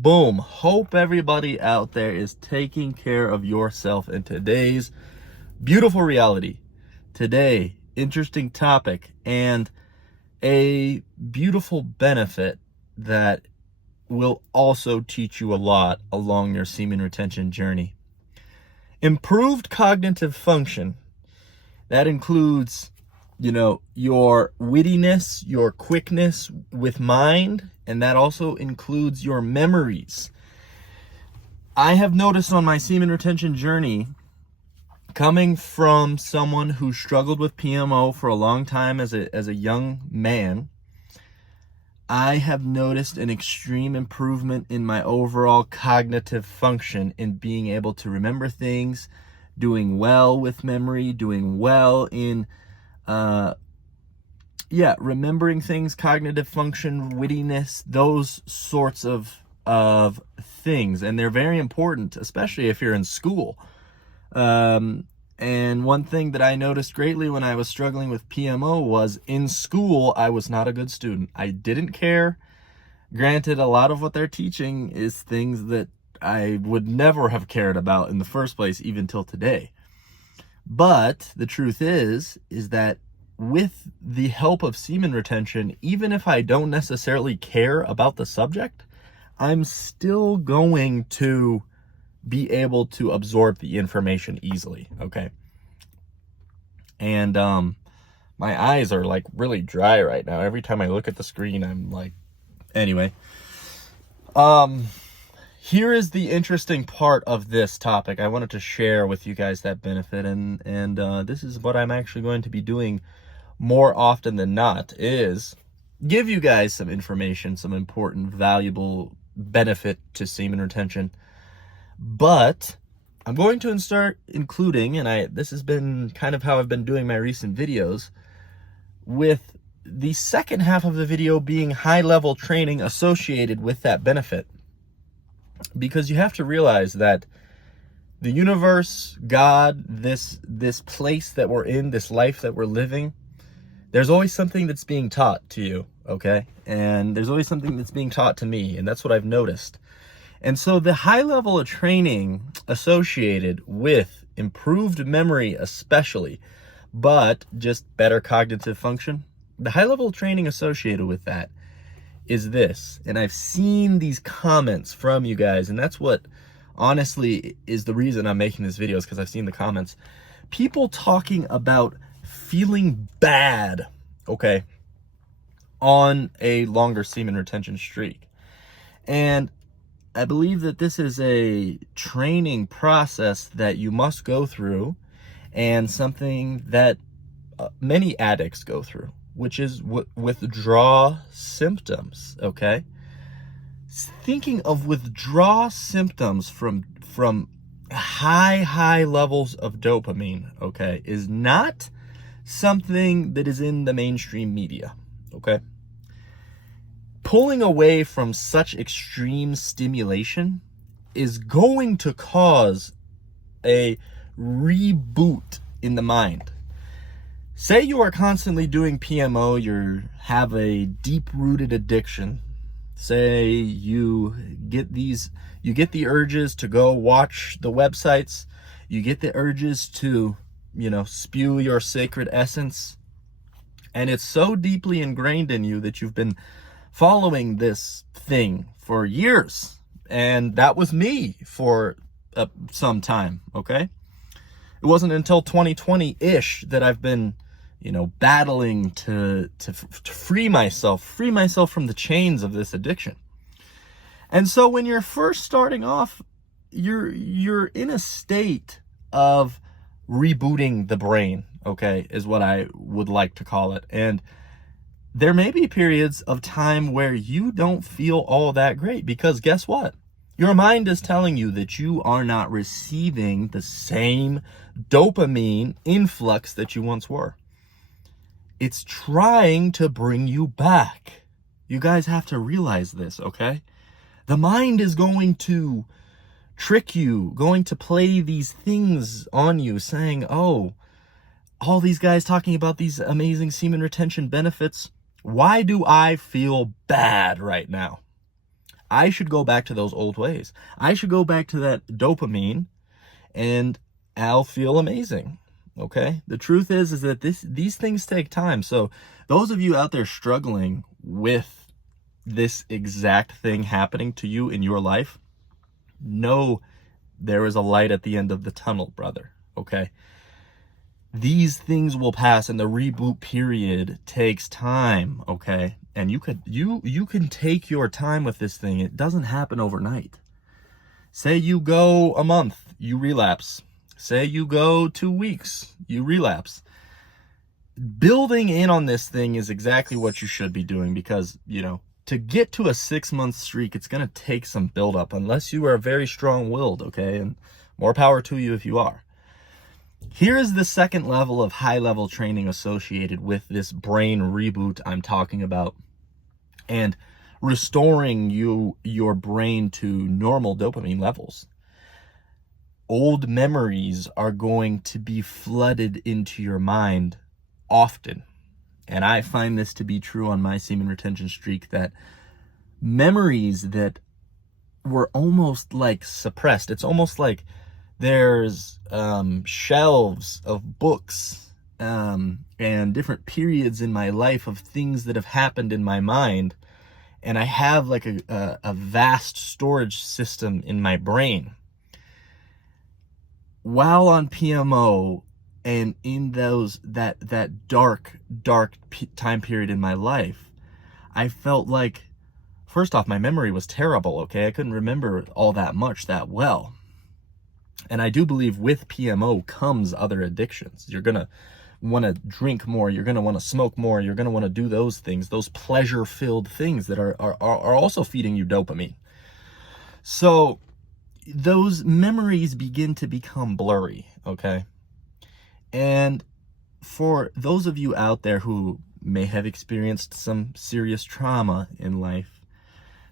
Boom. Hope everybody out there is taking care of yourself in today's beautiful reality. Today, interesting topic and a beautiful benefit that will also teach you a lot along your semen retention journey. Improved cognitive function. That includes, your wittiness, your quickness with mind, and that also includes your memories. I have noticed on my semen retention journey, coming from someone who struggled with PMO for a long time as a young man, I have noticed an extreme improvement in my overall cognitive function in being able to remember things, doing well with memory, doing well in remembering things, cognitive function, wittiness, those sorts of things. And they're very important, especially if you're in school. And one thing that I noticed greatly when I was struggling with PMO was in school, I was not a good student. I didn't care. Granted, a lot of what they're teaching is things that I would never have cared about in the first place, even till today. But the truth is that with the help of semen retention, even if I don't necessarily care about the subject, I'm still going to be able to absorb the information easily, okay? And my eyes are like really dry right now. Every time I look at the screen, I'm like, anyway. Here is the interesting part of this topic. I wanted to share with you guys that benefit, and this is what I'm actually going to be doing more often than not, is give you guys some information, some important, valuable benefit to semen retention. But I'm going to start including, and this has been kind of how I've been doing my recent videos, with the second half of the video being high-level training associated with that benefit. Because you have to realize that the universe, God, this place that we're in, this life that we're living, there's always something that's being taught to you, okay? And there's always something that's being taught to me, and that's what I've noticed. And so the high level of training associated with improved memory especially, but just better cognitive function, the high level of training associated with that is this. And I've seen these comments from you guys, and that's what honestly is the reason I'm making this video, is because I've seen the comments. People talking about feeling bad, okay, on a longer semen retention streak. And I believe that this is a training process that you must go through, and something that many addicts go through, which is withdrawal symptoms, okay? Thinking of withdrawal symptoms from high levels of dopamine, okay, is not something that is in the mainstream media, okay? Pulling away from such extreme stimulation is going to cause a reboot in the mind. Say you are constantly doing PMO, you have a deep-rooted addiction. Say you get the urges to go watch the websites, you get the urges to, spew your sacred essence, and it's so deeply ingrained in you that you've been following this thing for years. And that was me for some time, okay? It wasn't until 2020-ish that I've been, battling to free myself from the chains of this addiction. And so when you're first starting off, you're in a state of rebooting the brain, okay, is what I would like to call it. And there may be periods of time where you don't feel all that great, because guess what? Your mind is telling you that you are not receiving the same dopamine influx that you once were. It's trying to bring you back. You guys have to realize this, okay? The mind is going to trick you, going to play these things on you, saying, oh, all these guys talking about these amazing semen retention benefits. Why do I feel bad right now? I should go back to those old ways. I should go back to that dopamine and I'll feel amazing. Okay? The truth is that these things take time. So those of you out there struggling with this exact thing happening to you in your life, know there is a light at the end of the tunnel, brother. Okay? These things will pass, and the reboot period takes time, okay? And you can take your time with this thing. It doesn't happen overnight. Say you go a month, you relapse. Say you go 2 weeks, you relapse. Building in on this thing is exactly what you should be doing, because, you know, to get to a 6-month streak, it's going to take some buildup, unless you are very strong-willed, okay? And more power to you if you are. Here is the second level of high-level training associated with this brain reboot I'm talking about, and restoring your brain to normal dopamine levels. Old memories are going to be flooded into your mind often. And I find this to be true on my semen retention streak, that memories that were almost like suppressed, it's almost like there's shelves of books and different periods in my life of things that have happened in my mind, and I have like a vast storage system in my brain. While on PMO and in that dark time period in my life, I felt like, first off, my memory was terrible, okay? I couldn't remember all that much that well. And I do believe with PMO comes other addictions. You're going to want to drink more. You're going to want to smoke more. You're going to want to do those things, those pleasure-filled things that are also feeding you dopamine. So those memories begin to become blurry, okay? And for those of you out there who may have experienced some serious trauma in life,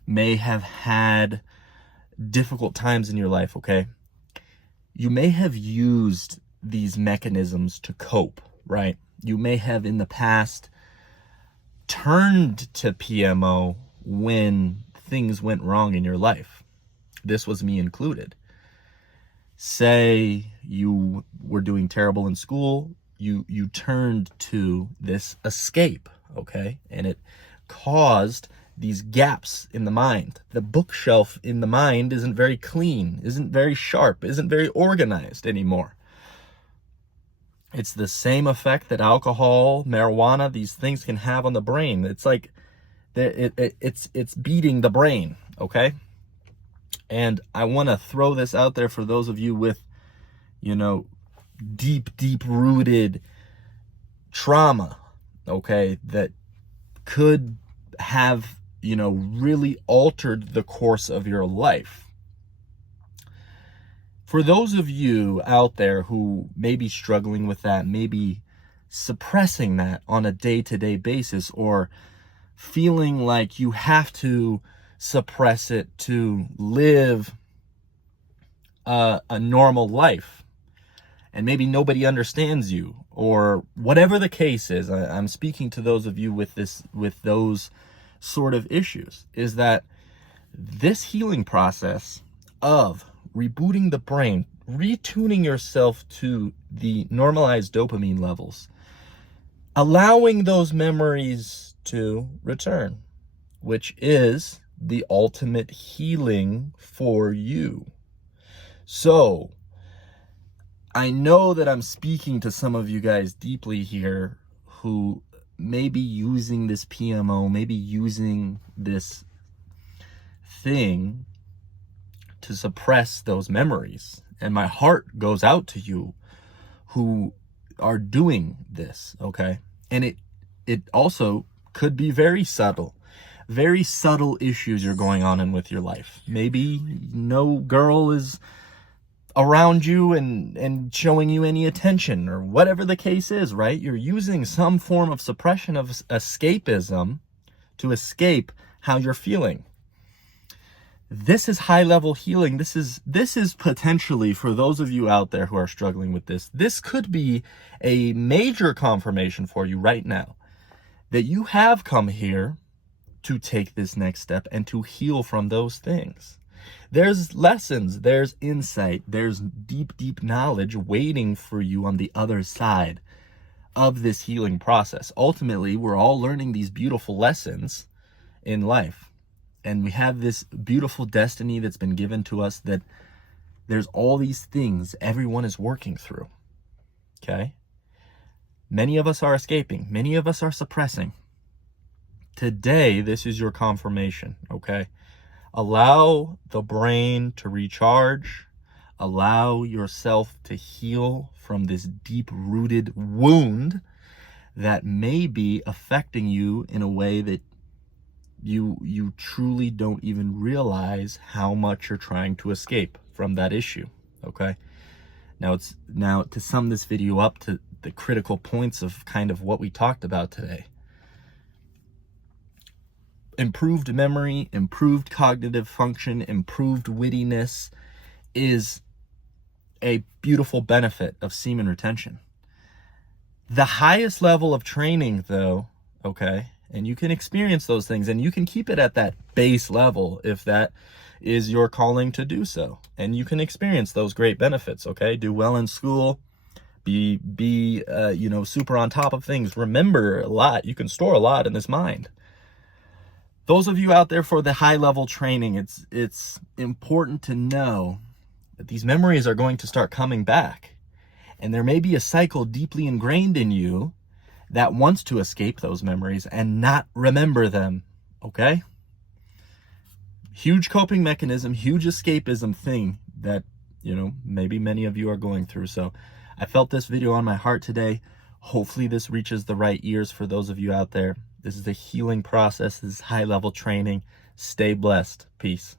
may have had difficult times in your life, okay? You may have used these mechanisms to cope, right? You may have in the past turned to PMO when things went wrong in your life. This was me included. Say you were doing terrible in school, you turned to this escape, okay? And it caused these gaps in the mind. The bookshelf in the mind isn't very clean, isn't very sharp, isn't very organized anymore. It's the same effect that alcohol, marijuana, these things can have on the brain. It's like it's beating the brain, okay? And I want to throw this out there for those of you with, you know, deep rooted trauma, okay, that could have, you know, really altered the course of your life. For those of you out there who may be struggling with that, maybe suppressing that on a day-to-day basis, or feeling like you have to suppress it to live a normal life, and maybe nobody understands you, or whatever the case is, I'm speaking to those of you with those sort of issues, is that this healing process of rebooting the brain, retuning yourself to the normalized dopamine levels, allowing those memories to return, which is the ultimate healing for you. So I know that I'm speaking to some of you guys deeply here who may be using this PMO, maybe using this thing to suppress those memories. And my heart goes out to you who are doing this, okay? And it also could be very subtle issues you're going on in with your life. Maybe no girl is around you and showing you any attention, or whatever the case is, right? You're using some form of suppression of escapism to escape how you're feeling. This is high-level healing. This is potentially, for those of you out there who are struggling with this could be a major confirmation for you right now that you have come here to take this next step and to heal from those things. There's lessons, there's insight, there's deep, deep knowledge waiting for you on the other side of this healing process. Ultimately, we're all learning these beautiful lessons in life. And we have this beautiful destiny that's been given to us, that there's all these things everyone is working through. Okay? Many of us are escaping. Many of us are suppressing. Today, this is your confirmation, okay? Allow the brain to recharge. Allow yourself to heal from this deep-rooted wound that may be affecting you in a way that you truly don't even realize how much you're trying to escape from that issue, okay? Now to sum this video up to the critical points of kind of what we talked about today. Improved memory, improved cognitive function, improved wittiness is a beautiful benefit of semen retention. The highest level of training, though, okay, and you can experience those things, and you can keep it at that base level if that is your calling to do so, and you can experience those great benefits, okay? Do well in school, be super on top of things, remember a lot, you can store a lot in this mind. Those of you out there for the high level training, it's important to know that these memories are going to start coming back, and there may be a cycle deeply ingrained in you that wants to escape those memories and not remember them, okay? Huge coping mechanism, huge escapism thing that, maybe many of you are going through. So I felt this video on my heart today. Hopefully this reaches the right ears for those of you out there. This is a healing process. This is high level training. Stay blessed. Peace.